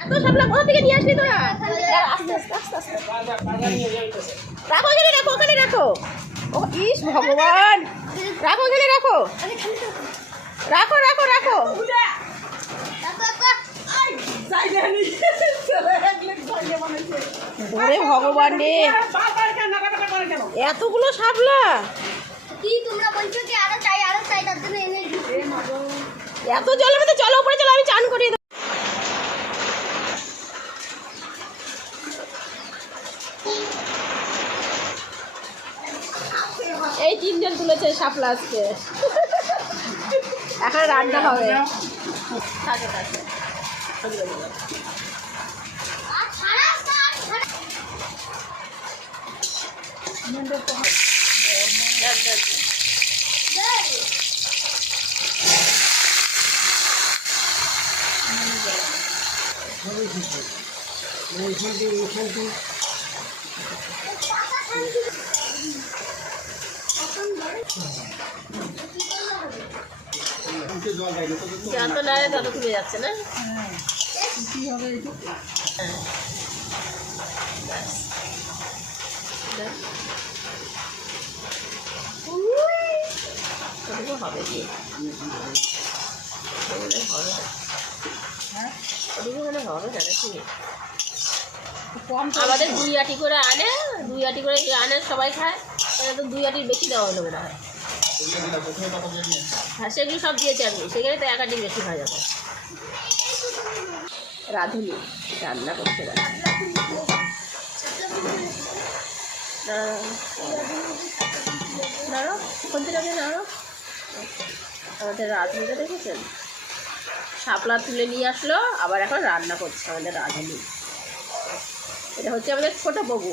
এত শাপলা কোথা থেকে নিয়ে আসলি তোরা? আস্তে আস্তে আস্তে আস্তে। রাখো এখানে রাখো ওখানে রাখো। ও ইস ভগবান। রাখো এখানে রাখো। রাখো রাখো রাখো। ওরে ভগবান রে। এতগুলো শাপলা কি তোমরা বলছো আরও চাই আরও চাই তার জন্য এনে। এত জলের মধ্যে চলো উপরে চলো আমি চান করিয়ে এই তিনজন তুলেছে শাপলা আজকে। এখন রান্না হবে। থাকে থাকে ছাড়া, ছাড়া। দেই। পাতা খান্তি। এখন ধরে। কি করলে হবে? যত নাড়ে তত খুলে যাচ্ছে না? হ্যাঁ। হবে। কি হবে হবে আমাদের দুই আটি করে আনে। দুই আটি করে আনে সবাই খায় তাহলে তো দুই আটির বেশি দেওয়া হলো মনে হয়। হ্যাঁ সেগুলো সব দিয়েছি আমি। সেখানে তো এক আটি বেশি খাওয়া যাবে। রাঁধুনি রান্না করতে দাঁড়াও কোনটা আমাদের রাঁধুনিটা দেখেছেন? শাপলা তুলে নিয়ে আসলো আবার এখন রান্না করছে আমাদের রাঁধুনি। এটা হচ্ছে আমাদের ছোট ববু